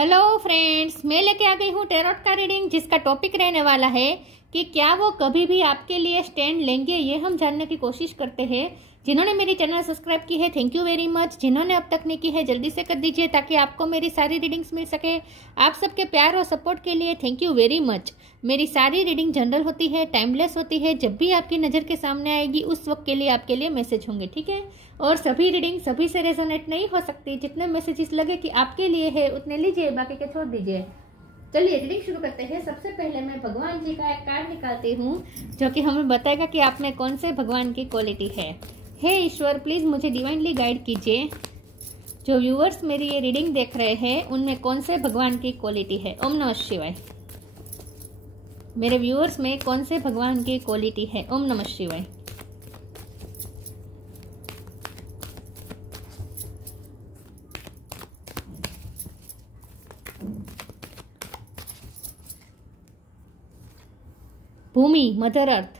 Hello friends, मैं लेके आ गई हूँ टैरोट का रीडिंग, जिसका टॉपिक रहने वाला है कि क्या वो कभी भी आपके लिए स्टैंड लेंगे। ये हम जानने की कोशिश करते हैं। जिन्होंने मेरी चैनल सब्सक्राइब की है, थैंक यू वेरी मच। जिन्होंने अब तक नहीं की है, जल्दी से कर दीजिए ताकि आपको मेरी सारी रीडिंग्स मिल सके। आप सबके प्यार और सपोर्ट के लिए थैंक यू वेरी मच। मेरी सारी रीडिंग जनरल होती है, टाइमलेस होती है। जब भी आपकी नज़र के सामने आएगी उस वक्त के लिए आपके लिए मैसेज होंगे, ठीक है। और सभी रीडिंग सभी से रेजोनेट नहीं हो सकती। जितने मैसेजेस लगे कि आपके लिए है उतने लीजिए, बाकी के छोड़ दीजिए। चलिए रीडिंग शुरू करते हैं। सबसे पहले मैं भगवान जी का एक कार्ड निकालती हूँ जो कि हमें बताएगा कि आप में कौन से भगवान की क्वालिटी है। हे ईश्वर, प्लीज मुझे डिवाइनली गाइड कीजिए। जो व्यूअर्स मेरी ये रीडिंग देख रहे हैं उनमें कौन से भगवान की क्वालिटी है। ओम नमः शिवाय। मेरे व्यूअर्स में कौन से भगवान की क्वालिटी है। ओम नमः शिवाय। भूमि, मदर अर्थ,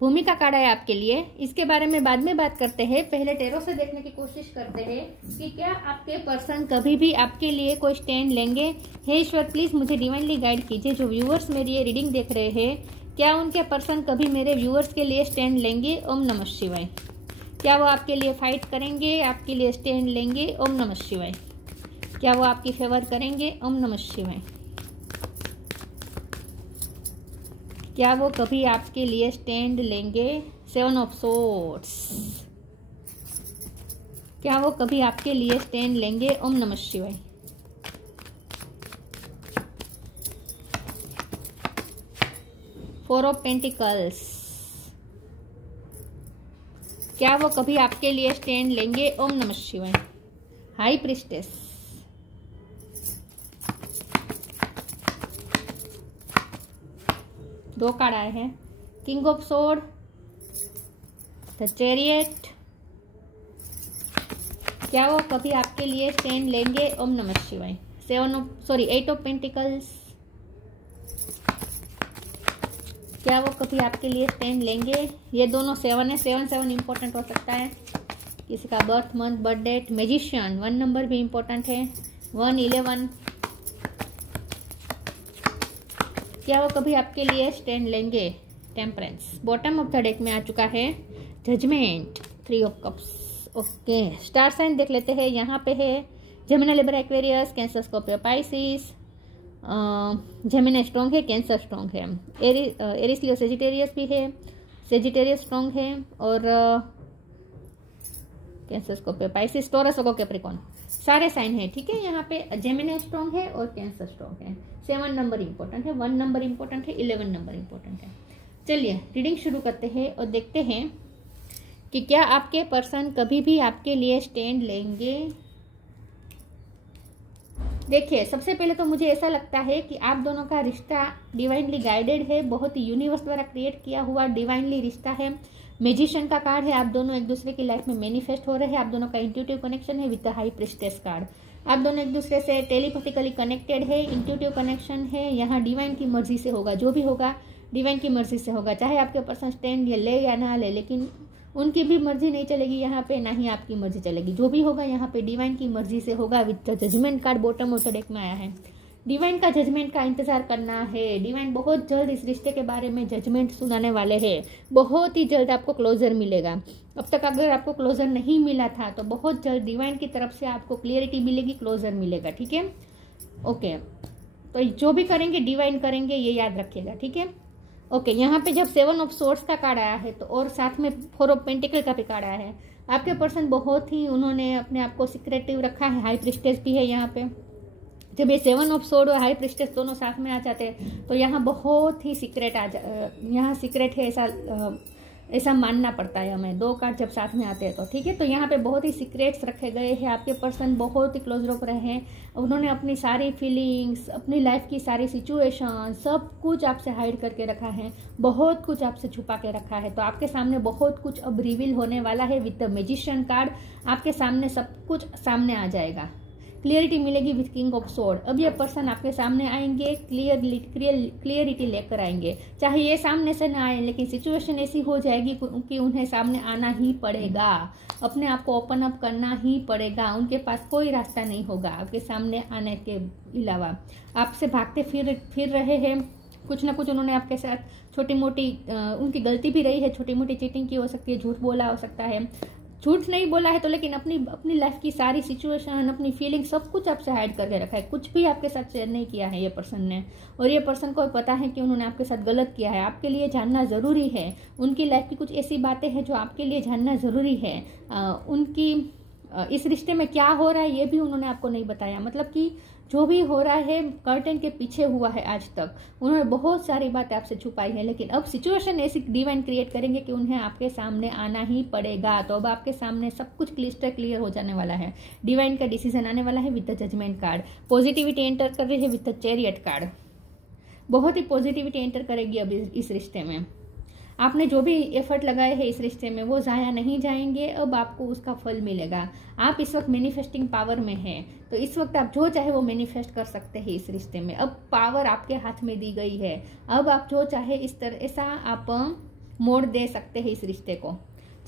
भूमि का कार्ड है आपके लिए। इसके बारे में बाद में बात करते हैं। पहले टैरो से देखने की कोशिश करते हैं कि क्या आपके पर्सन कभी भी आपके लिए कोई स्टैंड लेंगे। हे ईश्वर, प्लीज मुझे डिवाइनली गाइड कीजिए। जो व्यूअर्स मेरी ये रीडिंग देख रहे हैं, क्या उनके पर्सन कभी मेरे व्यूअर्स के लिए स्टैंड लेंगे। ओम नमः शिवाय। क्या वो आपके लिए फाइट करेंगे, आपके लिए स्टैंड लेंगे। ओम नमः शिवाय। क्या वो आपकी फेवर करेंगे। ओम नमः शिवाय। क्या वो कभी आपके लिए स्टैंड लेंगे। 7 ऑफ सोर्ड्स। क्या वो कभी आपके लिए स्टैंड लेंगे। ओम नमः शिवाय। Four of pentacles. क्या वो कभी आपके लिए स्टैंड लेंगे। ओम नमः शिवाय। High priestess. दो कार्ड आए हैं। King of sword, the chariot. क्या वो कभी आपके लिए स्टैंड लेंगे। ओम नमः शिवाय। 8 ऑफ पेंटिकल्स। क्या वो कभी आपके लिए स्टैंड लेंगे। ये दोनों 7 है। 7 इंपॉर्टेंट हो सकता है। किसी का birth month, birth date. Magician 1 number भी इंपॉर्टेंट है। 1, 11। क्या वो कभी आपके लिए स्टैंड लेंगे। Temperance bottom of the deck में आ चुका है। Judgment 3 of cups. Okay, star sign देख लेते हैं। यहाँ पे है Gemini, Libra, Aquarius, Cancer, Scorpio, Pisces. Gemini strong है, कैंसर स्ट्रॉन्ग है, एरिस, लियो, सेजिटेरियस भी है। सेजिटेरियस स्ट्रॉन्ग है और कैंसर, स्कॉर्पियो, पाइसिस, टॉरस और कैप्रिकॉर्न सारे साइन है, ठीक है। यहाँ पे जेमिनी स्ट्रॉन्ग है और कैंसर स्ट्रॉन्ग है। 7 नंबर इंपॉर्टेंट है, 1 नंबर इंपॉर्टेंट है, 11 नंबर इंपॉर्टेंट है। चलिए रीडिंग शुरू करते हैं और देखते हैं कि क्या आपके पर्सन कभी भी आपके लिए स्टैंड लेंगे। देखिए, सबसे पहले तो मुझे ऐसा लगता है कि आप दोनों का रिश्ता डिवाइनली गाइडेड है। बहुत ही यूनिवर्स द्वारा क्रिएट किया हुआ डिवाइनली रिश्ता है। मैजिशियन का कार्ड है। आप दोनों एक दूसरे की लाइफ में मैनिफेस्ट हो रहे हैं। आप दोनों का इंट्यूटिव कनेक्शन है with the high priestess card. आप दोनों एक दूसरे से टेलीपैथिकली कनेक्टेड है। इंट्यूटिव कनेक्शन है। यहाँ डिवाइन की मर्जी से होगा, जो भी होगा डिवाइन की मर्जी से होगा। चाहे आपके पर्सन स्टैंड ले या ना ले, लेकिन उनकी भी मर्जी नहीं चलेगी यहाँ पे, ना ही आपकी मर्जी चलेगी। जो भी होगा यहाँ पे डिवाइन की मर्जी से होगा। With the judgment card bottom of the deck में आया है। डिवाइन का जजमेंट का इंतजार करना है। डिवाइन बहुत जल्द इस रिश्ते के बारे में जजमेंट सुनाने वाले हैं। बहुत ही जल्द आपको क्लोजर मिलेगा। अब तक अगर आपको क्लोजर नहीं मिला था तो बहुत जल्द डिवाइन की तरफ से आपको क्लियरिटी मिलेगी, क्लोजर मिलेगा, ठीक है। ओके, तो जो भी करेंगे डिवाइन करेंगे, ये याद रखिएगा, ठीक है। ओके, यहाँ पे जब 7 ऑफ सोर्ड्स का कार्ड आया है तो और साथ में 4 ऑफ पेंटिकल का भी कार्ड आया है। आपके पर्सन बहुत ही उन्होंने अपने आप को सीक्रेटिव रखा है। हाई प्रीस्टेस भी है यहाँ पे। जब ये 7 ऑफ सोर्ड और हाई प्रीस्टेस दोनों साथ में आ जाते हैं तो यहाँ बहुत ही सीक्रेट यहाँ सीक्रेट है, ऐसा मानना पड़ता है हमें। 2 कार्ड जब साथ में आते हैं तो ठीक है। तो यहाँ पे बहुत ही सीक्रेट्स रखे गए हैं। आपके पर्सन बहुत ही क्लोज रख रहे हैं। उन्होंने अपनी सारी फीलिंग्स, अपनी लाइफ की सारी सिचुएशन, सब कुछ आपसे हाइड करके रखा है। बहुत कुछ आपसे छुपा के रखा है। तो आपके सामने बहुत कुछ अब रिवील होने वाला है। विद द मैजिशियन कार्ड आपके सामने सब कुछ सामने आ जाएगा। क्लियरिटी मिलेगी विथ किंग ऑफ सोर्ड। अब ये पर्सन आपके सामने आएंगे, क्लियरिटी लेकर आएंगे, चाहे ये सामने से ना आए लेकिन सिचुएशन ऐसी हो जाएगी कि उन्हें सामने आना ही पड़ेगा, अपने आप को ओपन अप करना ही पड़ेगा, उनके पास कोई रास्ता नहीं होगा आपके सामने आने के अलावा। आपसे भागते फिर रहे हैं, कुछ ना कुछ उन्होंने आपके साथ छोटी मोटी उनकी गलती भी रही है, छोटी मोटी चीटिंग की हो सकती है, झूठ बोला हो सकता है, झूठ नहीं बोला है तो लेकिन अपनी लाइफ की सारी सिचुएशन, अपनी फीलिंग सब कुछ आपसे हाइड करके रखा है, कुछ भी आपके साथ शेयर नहीं किया है ये पर्सन ने। और ये पर्सन को पता है कि उन्होंने आपके साथ गलत किया है, आपके लिए जानना ज़रूरी है, उनकी लाइफ की कुछ ऐसी बातें हैं जो आपके लिए जानना ज़रूरी है। उनकी इस रिश्ते में क्या हो रहा है ये भी उन्होंने आपको नहीं बताया, मतलब कि जो भी हो रहा है कर्टन के पीछे हुआ है आज तक, उन्होंने बहुत सारी बातें आपसे छुपाई है, लेकिन अब सिचुएशन ऐसी डिवाइन क्रिएट करेंगे कि उन्हें आपके सामने आना ही पड़ेगा। तो अब आपके सामने सब कुछ क्लिस्टर क्लियर हो जाने वाला है, डिवाइन का डिसीजन आने वाला है with the judgment card. Positivity enter कर रही है विद द चैरियट कार्ड, बहुत ही पॉजिटिविटी एंटर करेगी अब इस रिश्ते में। आपने जो भी एफर्ट लगाए हैं इस रिश्ते में वो ज़ाया नहीं जाएंगे, अब आपको उसका फल मिलेगा। आप इस वक्त मैनिफेस्टिंग पावर में हैं, तो इस वक्त आप जो चाहे वो मैनिफेस्ट कर सकते हैं इस रिश्ते में। अब पावर आपके हाथ में दी गई है, अब आप जो चाहे इस तरह ऐसा आप मोड़ दे सकते हैं इस रिश्ते को,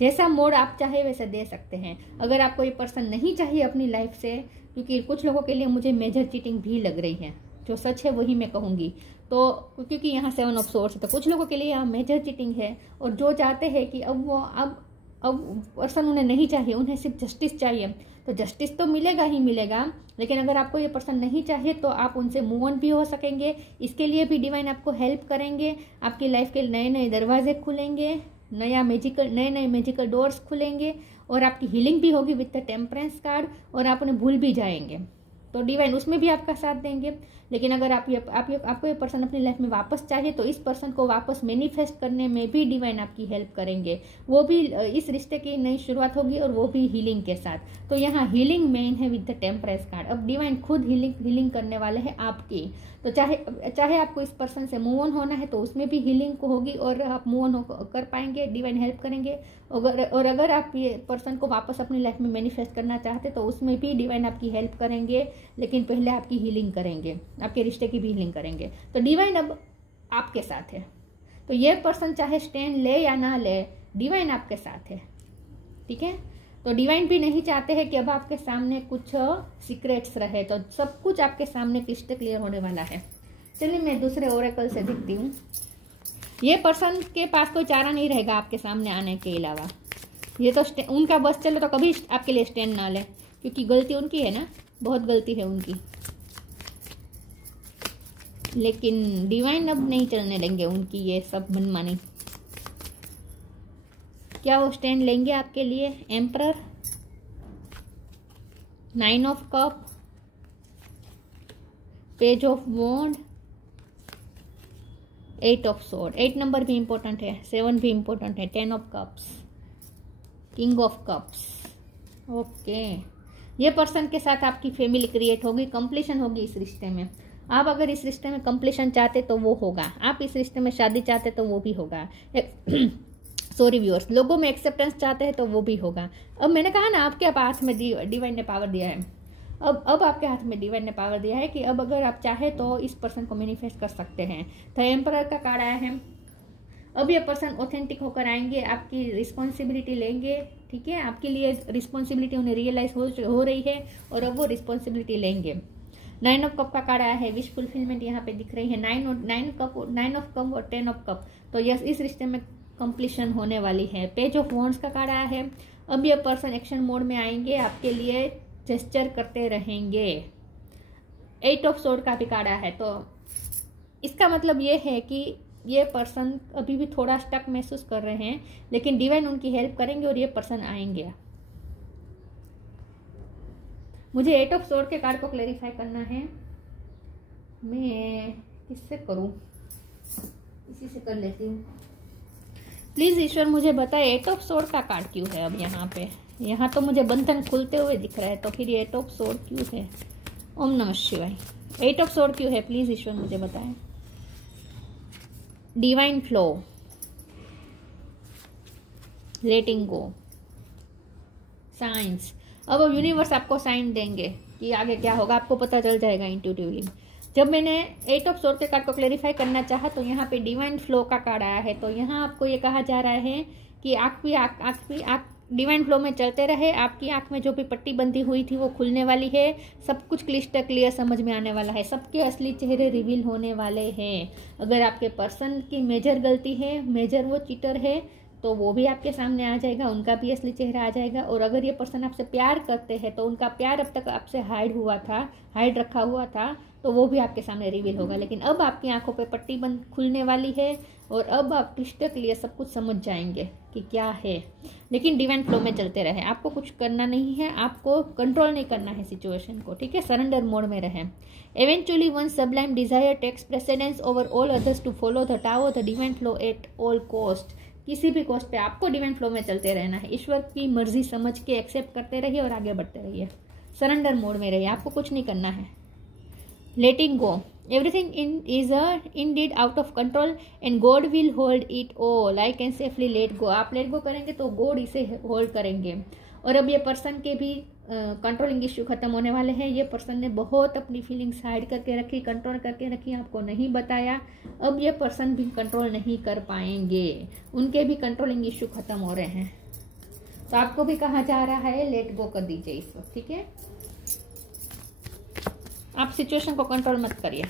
जैसा मोड़ आप चाहे वैसे दे सकते हैं। अगर आपको ये पर्सन नहीं चाहिए अपनी लाइफ से, क्योंकि कुछ लोगों के लिए मुझे मेजर चीटिंग भी लग रही है, जो सच है वही मैं कहूँगी, तो क्योंकि यहाँ 7 ऑफ सोर्स है तो कुछ लोगों के लिए यहाँ मेजर चीटिंग है, और जो चाहते हैं कि अब पर्सन उन्हें नहीं चाहिए, उन्हें सिर्फ जस्टिस चाहिए, तो जस्टिस तो मिलेगा ही मिलेगा, लेकिन अगर आपको ये पर्सन नहीं चाहिए तो आप उनसे मूव ऑन भी हो सकेंगे। इसके लिए भी डिवाइन आपको हेल्प करेंगे, आपकी लाइफ के नए नए दरवाजे खुलेंगे, नए नए मैजिकल डोर्स खुलेंगे, और आपकी हीलिंग भी होगी विद द टेम्परेंस कार्ड, और आप उन्हें भूल भी जाएंगे, तो डिवाइन उसमें भी आपका साथ देंगे। लेकिन अगर आपको ये पर्सन अपनी लाइफ में वापस चाहिए तो इस पर्सन को वापस मैनिफेस्ट करने में भी डिवाइन आपकी हेल्प करेंगे, वो भी इस रिश्ते की नई शुरुआत होगी, और वो भी हीलिंग के साथ। तो यहाँ हीलिंग मेन है विद द टेम्परेंस कार्ड। अब डिवाइन खुद हीलिंग करने वाले हैं आपकी, तो चाहे आपको इस पर्सन से मूव ऑन होना है तो उसमें भी हीलिंग को होगी, और आप मूव ऑन कर पाएंगे, डिवाइन हेल्प करेंगे। और अगर आप ये पर्सन को वापस अपनी लाइफ में मैनिफेस्ट करना चाहते तो उसमें भी डिवाइन आपकी हेल्प करेंगे, लेकिन पहले आपकी हीलिंग करेंगे, आपके रिश्ते की भी हीलिंग करेंगे। तो डिवाइन अब आपके साथ है, तो ये पर्सन चाहे स्टैंड ले या ना ले, डिवाइन आपके साथ है, ठीक है। तो डिवाइन भी नहीं चाहते हैं कि अब आपके सामने कुछ सीक्रेट्स रहे, तो सब कुछ आपके सामने क्रिस्टल क्लियर होने वाला है। चलिए मैं दूसरे ओरेकल से दिखती हूँ। ये पर्सन के पास कोई चारा नहीं रहेगा आपके सामने आने के अलावा, ये तो उनका बस चले तो कभी आपके लिए स्टैंड ना ले, क्योंकि गलती उनकी है ना, बहुत गलती है उनकी, लेकिन डिवाइन अब नहीं चलने देंगे उनकी ये सब मनमानी। क्या वो स्टैंड लेंगे आपके लिए? Emperor, 9 of cup, page of wand, 8 of sword, 8 number भी इंपॉर्टेंट है, 7 भी इंपॉर्टेंट है, 10 of cups, king of cups. Okay, ये पर्सन के साथ आपकी फैमिली क्रिएट होगी, कंप्लीशन होगी इस रिश्ते में। आप अगर इस रिश्ते में कंप्लीशन चाहते तो वो होगा, आप इस रिश्ते में शादी चाहते तो वो भी होगा। सॉरी व्यूअर्स, लोगों में एक्सेप्टेंस चाहते हैं तो वो भी होगा। अब मैंने कहा ना आपके हाथ में डिवाइन ने पावर दिया है, अब आपके हाथ में डिवाइन ने पावर दिया है कि अब अगर आप चाहे तो इस पर्सन को मैनिफेस्ट कर सकते हैं। तो एम्परर का कार्ड आया है, अब ये पर्सन ऑथेंटिक होकर आएंगे, आपकी रिस्पॉन्सिबिलिटी लेंगे, ठीक है, आपके लिए रिस्पॉन्सिबिलिटी उन्हें रियलाइज हो रही है और अब वो रिस्पॉन्सिबिलिटी लेंगे। 9 ऑफ कप का कार्ड आया है, विश फुलफिलमेंट यहाँ पे दिख रही है, 9 ऑफ कप और 10 ऑफ कप। तो यस, इस रिश्ते में कंप्लीशन होने वाली है। पेज ऑफ वॉन्ड्स का कार्ड आया है, अब ये पर्सन एक्शन मोड में आएंगे, आपके लिए जेस्चर करते रहेंगे। 8 ऑफ सोर्ड का भी कार्ड आया है, तो इसका मतलब ये है कि ये पर्सन अभी भी थोड़ा स्टक महसूस कर रहे हैं, लेकिन डिवाइन उनकी हेल्प करेंगे और ये पर्सन आएंगे। मुझे 8 ऑफ सोर्ड के कार्ड को क्लेरिफाई करना है, मैं किससे करूं? इसी से कर लेती हूँ। प्लीज ईश्वर मुझे बताए 8 ऑफ सोर्ड का कार्ड क्यों है अब यहाँ पे? यहाँ तो मुझे बंधन खुलते हुए दिख रहा है, तो फिर ये 8 ऑफ सोर्ड क्यों है? ओम नमः शिवाय। 8 ऑफ सोर्ड क्यों है? प्लीज ईश्वर मुझे बताएं। डिवाइन फ्लो, लेटिंग गो, साइंस। अब यूनिवर्स आपको साइन देंगे, कि आगे क्या होगा, आपको पता चल जाएगा इंट्यूटिवली। जब मैंने 8 ऑफ सोर्ड के कार्ड को क्लेरिफाई करना चाहा तो यहाँ पे डिवाइन फ्लो का कार्ड आया है। तो यहाँ आपको ये कहा जा रहा है कि आँख डिवाइन फ्लो में चलते रहे। आपकी आंख में जो भी पट्टी बंधी हुई थी वो खुलने वाली है। सब कुछ क्लिस्टर क्लियर समझ में आने वाला है। सबके असली चेहरे रिवील होने वाले हैं। अगर आपके पर्सन की मेजर गलती है, मेजर वो चीटर है, तो वो भी आपके सामने आ जाएगा, उनका भी असली चेहरा आ जाएगा। और अगर ये पर्सन आपसे प्यार करते हैं तो उनका प्यार अब तक आपसे हाइड रखा हुआ था, तो वो भी आपके सामने रिवील होगा। लेकिन अब आपकी आंखों पे पट्टी बंद खुलने वाली है और अब आप क्लिस्टर क्लियर सब कुछ समझ जाएंगे कि क्या है। लेकिन डिवाइन फ्लो में चलते रहे, आपको कुछ करना नहीं है, आपको कंट्रोल नहीं करना है सिचुएशन को, ठीक है। सरेंडर मोड में रहे। Eventually one sublime desire takes precedence over all others to follow the Tao the divine flow at all cost. किसी भी कॉस्ट पे आपको डिवाइन फ्लो में चलते रहना है। ईश्वर की मर्जी समझ के एक्सेप्ट करते रहिए और आगे बढ़ते रहिए। सरेंडर मोड में रहिए, आपको कुछ नहीं करना है। Letting go, everything is indeed out of control and god will hold it all. I can safely let go. आप लेट गो करेंगे तो गॉड इसे होल्ड करेंगे। और अब ये पर्सन के भी कंट्रोलिंग इश्यू खत्म होने वाले हैं। ये पर्सन ने बहुत अपनी फीलिंग्स हाइड करके रखी, कंट्रोल करके रखी, आपको नहीं बताया। अब ये पर्सन भी कंट्रोल नहीं कर पाएंगे, उनके भी कंट्रोलिंग इश्यू खत्म हो रहे हैं। तो आपको भी कहा जा रहा है लेट गो कर दीजिए इस वक्त, ठीक है। आप सिचुएशन को कंट्रोल मत करिए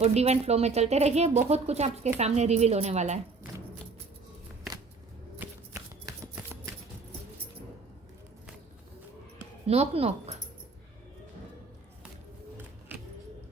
और डिवाइन फ्लो में चलते रहिए। बहुत कुछ आपके सामने रिवील होने वाला है। Knock knock,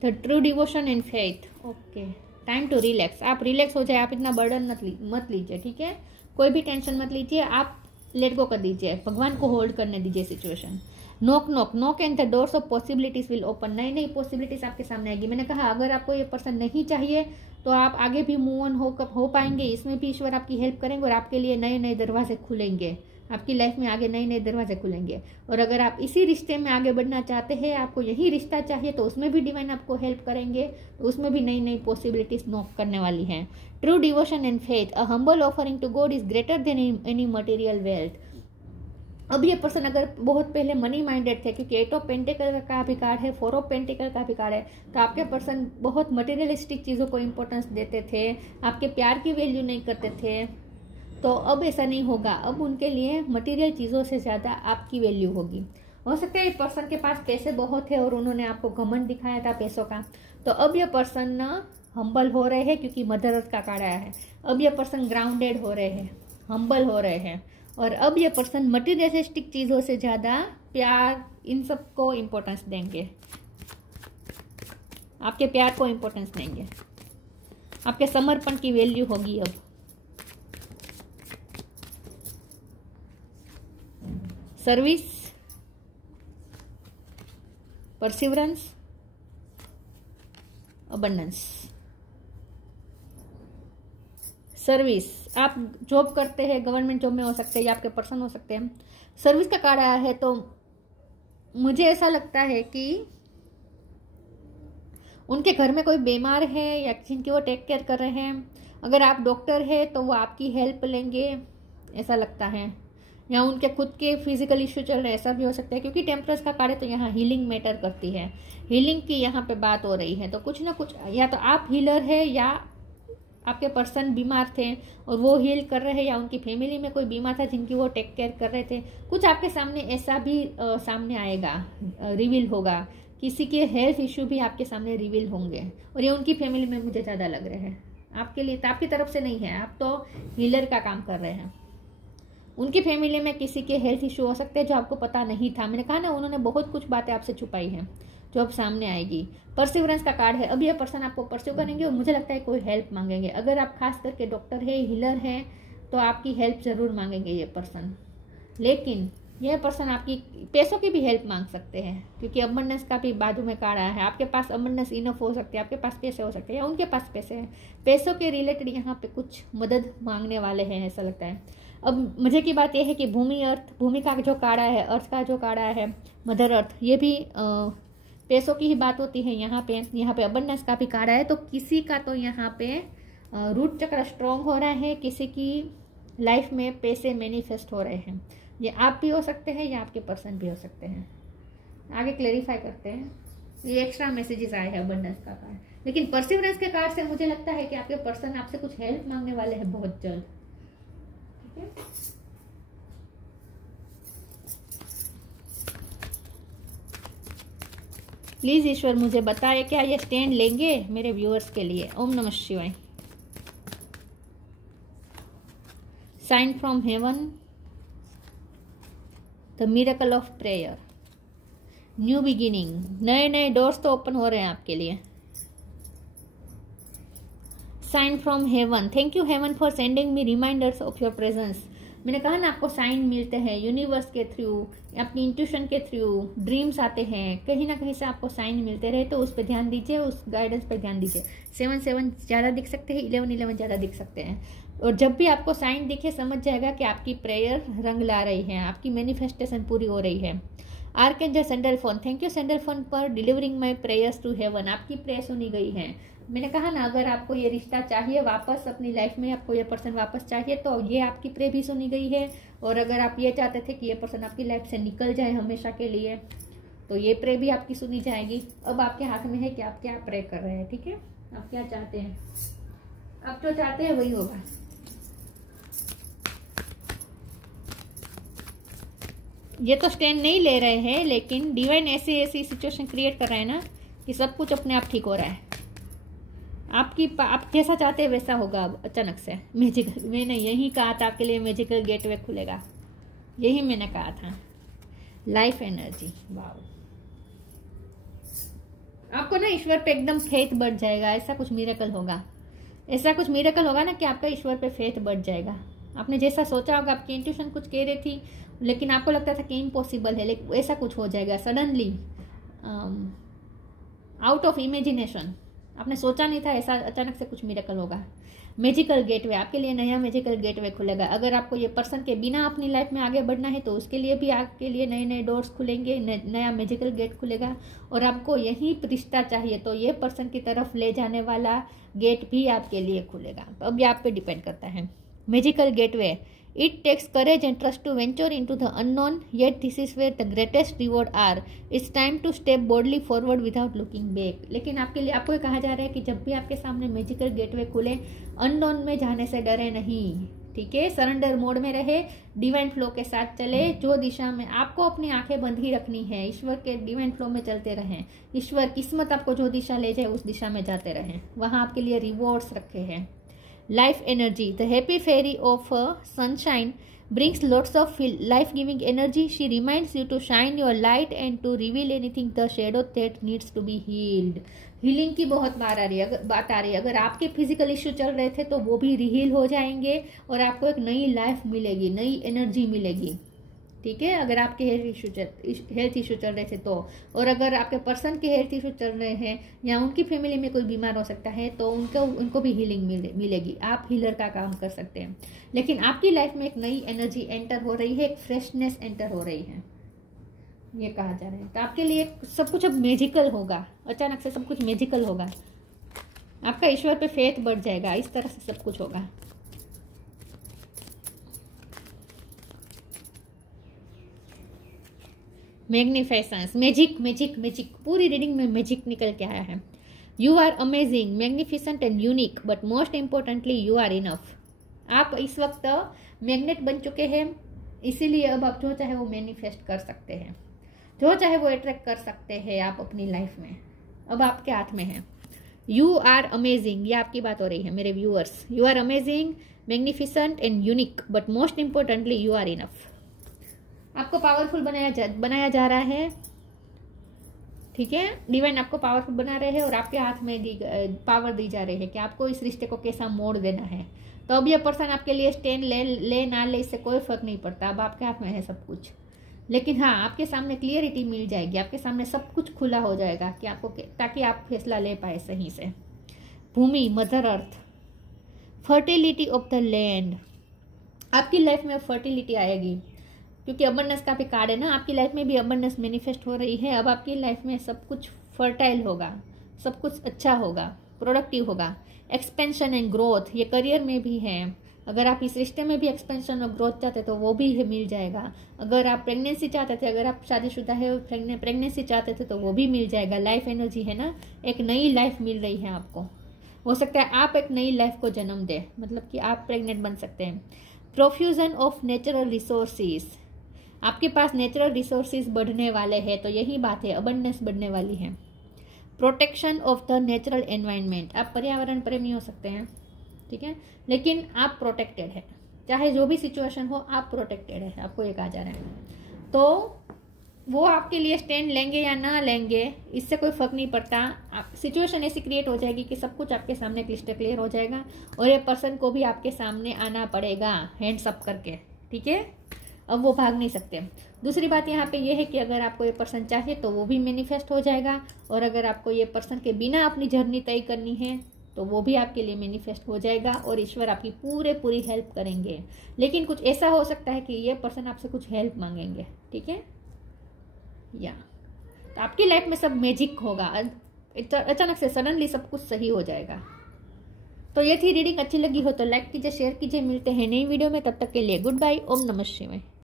the true devotion and faith. Okay, time to relax. आप रिलैक्स हो जाए, आप इतना बर्डन मत लीजिए, ठीक है। कोई भी टेंशन मत लीजिए, आप लेट गो कर दीजिए, भगवान को होल्ड करने दीजिए situation. Knock knock knock and the doors of possibilities will open. नई नई पॉसिबिलिटीज आपके सामने आएगी। मैंने कहा अगर आपको ये पर्सन नहीं चाहिए तो आप आगे भी मूव ऑन हो पाएंगे। इसमें भी ईश्वर आपकी हेल्प करेंगे और आपके लिए नए नए दरवाजे खुलेंगे। आपकी लाइफ में आगे नए नए दरवाजे खुलेंगे। और अगर आप इसी रिश्ते में आगे बढ़ना चाहते हैं, आपको यही रिश्ता चाहिए, तो उसमें भी डिवाइन आपको हेल्प करेंगे। तो उसमें भी नई नई पॉसिबिलिटीज नॉक करने वाली हैं। True devotion and faith, a humble offering to God is greater than any material wealth. अब ये पर्सन अगर बहुत पहले मनी माइंडेड थे, क्योंकि 8 ऑफ पेंटिकल का भी कार्ड है, 4 ऑफ पेंटिकल का भी कार्ड है, तो आपके पर्सन बहुत मटेरियलिस्टिक चीज़ों को इंपॉर्टेंस देते थे, आपके प्यार की वैल्यू नहीं करते थे। तो अब ऐसा नहीं होगा। अब उनके लिए मटेरियल चीज़ों से ज़्यादा आपकी वैल्यू होगी। हो सकता है पर्सन के पास पैसे बहुत है और उन्होंने आपको घमंड दिखाया था पैसों का। तो अब ये पर्सन ना हम्बल हो रहे हैं, क्योंकि मदर अर्थ का कार्ड आया है। अब ये पर्सन ग्राउंडेड हो रहे हैं, हम्बल हो रहे हैं। और अब ये पर्सन मटीरियलिस्टिक चीज़ों से ज़्यादा प्यार, इन सब को इम्पोर्टेंस देंगे। आपके प्यार को इम्पोर्टेंस देंगे। आपके समर्पण की वैल्यू होगी अब। Service, perseverance, abundance. सर्विस, आप जॉब करते हैं, गवर्नमेंट जॉब में हो सकते हैं या आपके पर्सन हो सकते हैं। सर्विस का कार्ड आया है, तो मुझे ऐसा लगता है कि उनके घर में कोई बीमार है या जिनकी वो टेक केयर कर रहे हैं। अगर आप डॉक्टर है तो वो आपकी हेल्प लेंगे, ऐसा लगता है। या उनके खुद के फिजिकल इश्यू चल रहे हैं, ऐसा भी हो सकता है। क्योंकि टेम्परस का कार्ड है तो यहाँ हीलिंग मैटर करती है, हीलिंग की यहाँ पे बात हो रही है। तो कुछ ना कुछ, या तो आप हीलर है या आपके पर्सन बीमार थे और वो हील कर रहे हैं, या उनकी फैमिली में कोई बीमार था जिनकी वो टेक केयर कर रहे थे। कुछ आपके सामने ऐसा भी सामने आएगा, रिवील होगा। किसी के हेल्थ इश्यू भी आपके सामने रिवील होंगे और ये उनकी फैमिली में मुझे ज़्यादा लग रहे हैं। आपके लिए तो आपकी तरफ से नहीं है, आप तो हीलर का काम कर रहे हैं। उनकी फैमिली में किसी के हेल्थ इश्यू हो सकते हैं जो आपको पता नहीं था। मैंने कहा ना, उन्होंने बहुत कुछ बातें आपसे छुपाई हैं जो अब सामने आएगी। परसिवरेंस का कार्ड है। अब ये पर्सन आपको परस्यू करेंगे और मुझे लगता है कोई हेल्प मांगेंगे। अगर आप खास करके डॉक्टर है, हीलर है, तो आपकी हेल्प जरूर मांगेंगे ये पर्सन। लेकिन यह पर्सन आपकी पैसों की भी हेल्प मांग सकते हैं, क्योंकि अबंडेंस का भी बाजू में कार्ड आया है। आपके पास अबंडेंस इनफ हो सकते हैं, आपके पास पैसे हो सकते हैं या उनके पास पैसे हैं। पैसों के रिलेटेड यहाँ पे कुछ मदद मांगने वाले हैं, ऐसा लगता है। अब मजे की बात यह है कि भूमि अर्थ, भूमि का जो कार्ड आया है, अर्थ का जो कार्ड आया है, मदर अर्थ, ये भी पैसों की ही बात होती है। यहाँ पे अबंडेंस का भी कार्ड आया है। तो किसी का तो यहाँ पे रूट चक्र स्ट्रॉन्ग हो रहा है, किसी की लाइफ में पैसे मैनिफेस्ट हो रहे हैं। ये आप भी हो सकते हैं या आपके पर्सन भी हो सकते हैं। आगे क्लेरिफाई करते हैं। ये एक्स्ट्रा मैसेजेस आए हैं अबंडेंस का कार्ड, लेकिन परसिवरेंस के कार्ड से मुझे लगता है कि आपके पर्सन आपसे कुछ हेल्प मांगने वाले हैं बहुत जल्द। ठीक है, प्लीज ईश्वर मुझे बताए क्या ये स्टैंड लेंगे मेरे व्यूअर्स के लिए। ओम नमः शिवाय। Sign from heaven, the miracle of prayer, new beginning, नए नए डोर्स तो ओपन हो रहे हैं आपके लिए। Sign from heaven, thank you heaven for sending me reminders of your presence. मैंने कहा ना आपको साइन मिलते हैं यूनिवर्स के थ्रू, अपनी इंट्यूशन के थ्रू, ड्रीम्स आते हैं, कहीं ना कहीं से आपको साइन मिलते रहे, तो उस पर ध्यान दीजिए, उस गाइडेंस पर ध्यान दीजिए। 7 ज़्यादा दिख सकते हैं, 11 ज़्यादा दिख सकते हैं। और जब भी आपको साइन दिखे समझ जाएगा कि आपकी प्रेयर रंग ला रही है, आपकी मैनिफेस्टेशन पूरी हो रही है। Archangel Sandalphon, thank you Sandalphon for delivering my prayers to heaven. आपकी प्रेयर सुनी गई है। मैंने कहा ना अगर आपको ये रिश्ता चाहिए वापस अपनी लाइफ में, आपको ये पर्सन वापस चाहिए, तो ये आपकी प्रे भी सुनी गई है। और अगर आप ये चाहते थे कि ये पर्सन आपकी लाइफ से निकल जाए हमेशा के लिए, तो ये प्रे भी आपकी सुनी जाएगी। अब आपके हाथ में है कि आप क्या प्रे कर रहे हैं। ठीक है, आप क्या चाहते हैं, आप जो चाहते हैं वही होगा। ये तो स्टैंड नहीं ले रहे हैं, लेकिन डिवाइन ऐसी सिचुएशन क्रिएट कर रहे हैं ना कि सब कुछ अपने आप ठीक हो रहा है। आप जैसा चाहते हैं वैसा होगा। अब अचानक से मैजिकल, मैंने यही कहा था आपके लिए मैजिकल गेटवे खुलेगा, यही मैंने कहा था। लाइफ एनर्जी, वाव, आपको ना ईश्वर पे एकदम फेथ बढ़ जाएगा। ऐसा कुछ मिरेकल होगा, ऐसा कुछ मिरेकल होगा ना कि आपका ईश्वर पे फेथ बढ़ जाएगा। आपने जैसा सोचा होगा, आपकी इंट्यूशन कुछ कह रही थी लेकिन आपको लगता था कि इम्पॉसिबल है, लेकिन ऐसा कुछ हो जाएगा सडनली, आउट ऑफ इमेजिनेशन। आपने सोचा नहीं था, ऐसा अचानक से कुछ मिरेकल होगा। मैजिकल गेटवे, आपके लिए नया मैजिकल गेटवे खुलेगा। अगर आपको ये पर्सन के बिना अपनी लाइफ में आगे बढ़ना है तो उसके लिए भी आपके लिए नए नए डोर्स खुलेंगे, नया मैजिकल गेट खुलेगा। और आपको यही रिश्ता चाहिए तो ये पर्सन की तरफ ले जाने वाला गेट भी आपके लिए खुलेगा। तो अब ये आप पे डिपेंड करता है। Magical gateway, It takes courage and trust to venture into the unknown, yet this is where the greatest reward are. It's time to step boldly forward without looking back. लेकिन आपके लिए आपको कहा जा रहा है कि जब भी आपके सामने मैजिकल गेटवे खुले, अननोन में जाने से डरे नहीं। ठीक है, सरेंडर मोड में रहे, डिवाइन फ्लो के साथ चले। जो दिशा में आपको अपनी आंखें बंद ही रखनी है, ईश्वर के डिवाइन फ्लो में चलते रहें। ईश्वर किस्मत आपको जो दिशा ले जाए उस दिशा में जाते रहें, वहां आपके लिए रिवॉर्ड्स रखे हैं। Life energy, the happy fairy of sunshine brings lots of life-giving energy. She reminds you to shine your light and to reveal anything the shadow that needs to be healed. Healing की बहुत बात आ रही है। अगर आपके physical issue चल रहे थे तो वो भी रीहील हो जाएंगे और आपको एक नई लाइफ मिलेगी, नई एनर्जी मिलेगी। ठीक है, अगर आपके हेल्थ इशू चल रहे थे तो, और अगर आपके पर्सन के हेल्थ इशू चल रहे हैं या उनकी फैमिली में कोई बीमार हो सकता है तो उनको भी हीलिंग मिलेगी। आप हीलर का काम कर सकते हैं। लेकिन आपकी लाइफ में एक नई एनर्जी एंटर हो रही है, एक फ्रेशनेस एंटर हो रही है, ये कहा जा रहा है। तो आपके लिए सब कुछ अब मैजिकल होगा, अचानक से सब कुछ मैजिकल होगा। आपका ईश्वर पे फेथ बढ़ जाएगा, इस तरह से सब कुछ होगा। मैग्निफिसेंस, मैजिक मैजिक मैजिक, पूरी रीडिंग में मैजिक निकल के आया है। You are amazing, magnificent and unique, but most importantly you are enough. आप इस वक्त मैग्नेट बन चुके हैं, इसीलिए अब आप जो चाहे वो मैनिफेस्ट कर सकते हैं, जो चाहे वो अट्रैक्ट कर सकते हैं आप अपनी लाइफ में। अब आपके हाथ में है। यू आर अमेजिंग, ये आपकी बात हो रही है मेरे viewers. You are amazing, magnificent and unique, but most importantly you are enough. आपको पावरफुल बनाया जा रहा है। ठीक है, डिवाइन आपको पावरफुल बना रहे हैं और आपके हाथ में पावर दी जा रही है कि आपको इस रिश्ते को कैसा मोड़ देना है। तो अब ये पर्सन आपके लिए स्टैंड ले ना ले, इससे कोई फर्क नहीं पड़ता। अब आपके हाथ में है सब कुछ। लेकिन हाँ, आपके सामने क्लियरिटी मिल जाएगी, आपके सामने सब कुछ खुला हो जाएगा कि आपको, ताकि आप फैसला ले पाए सही से। Bhumi, mother earth, fertility of the land, आपकी लाइफ में फर्टिलिटी आएगी क्योंकि अबंडेंस का भी कार्ड है ना। आपकी लाइफ में भी अबंडेंस मैनिफेस्ट हो रही है। अब आपकी लाइफ में सब कुछ फर्टाइल होगा, सब कुछ अच्छा होगा, प्रोडक्टिव होगा। एक्सपेंशन एंड ग्रोथ, ये करियर में भी है, अगर आप इस रिश्ते में भी एक्सपेंशन और ग्रोथ चाहते तो वो भी मिल जाएगा। अगर आप प्रेगनेंसी चाहते थे, अगर आप शादीशुदा है प्रेगनेंसी चाहते थे तो वो भी मिल जाएगा। लाइफ एनर्जी है ना, एक नई लाइफ मिल रही है आपको। हो सकता है आप एक नई लाइफ को जन्म दे, मतलब कि आप प्रेग्नेंट बन सकते हैं। प्रोफ्यूजन ऑफ नेचुरल रिसोर्सेज, आपके पास नेचुरल रिसोर्सेज बढ़ने वाले हैं, तो यही बात है, अबंडेंस बढ़ने वाली है। Protection of the natural environment, आप पर्यावरण प्रेमी हो सकते हैं, ठीक है, लेकिन आप प्रोटेक्टेड है, चाहे जो भी सिचुएशन हो आप प्रोटेक्टेड है, आपको ये कहा जा रहा है। तो वो आपके लिए स्टैंड लेंगे या ना लेंगे इससे कोई फर्क नहीं पड़ता। सिचुएशन ऐसी क्रिएट हो जाएगी कि सब कुछ आपके सामने क्लिस्टर क्लियर हो जाएगा और ये पर्सन को भी आपके सामने आना पड़ेगा हैंड्स अप करके, ठीक है। अब वो भाग नहीं सकते। दूसरी बात यहाँ पे ये है कि अगर आपको ये पर्सन चाहिए तो वो भी मैनिफेस्ट हो जाएगा, और अगर आपको ये पर्सन के बिना अपनी जर्नी तय करनी है तो वो भी आपके लिए मैनिफेस्ट हो जाएगा और ईश्वर आपकी पूरी हेल्प करेंगे। लेकिन कुछ ऐसा हो सकता है कि ये पर्सन आपसे कुछ हेल्प मांगेंगे, ठीक है। या तो आपकी लाइफ में सब मैजिक होगा, अचानक से सडनली सब कुछ सही हो जाएगा। तो ये थी रीडिंग, अच्छी लगी हो तो लाइक कीजिए, शेयर कीजिए। मिलते हैं नई वीडियो में, तब तक के लिए गुड बाय। ओम नमः शिवाय।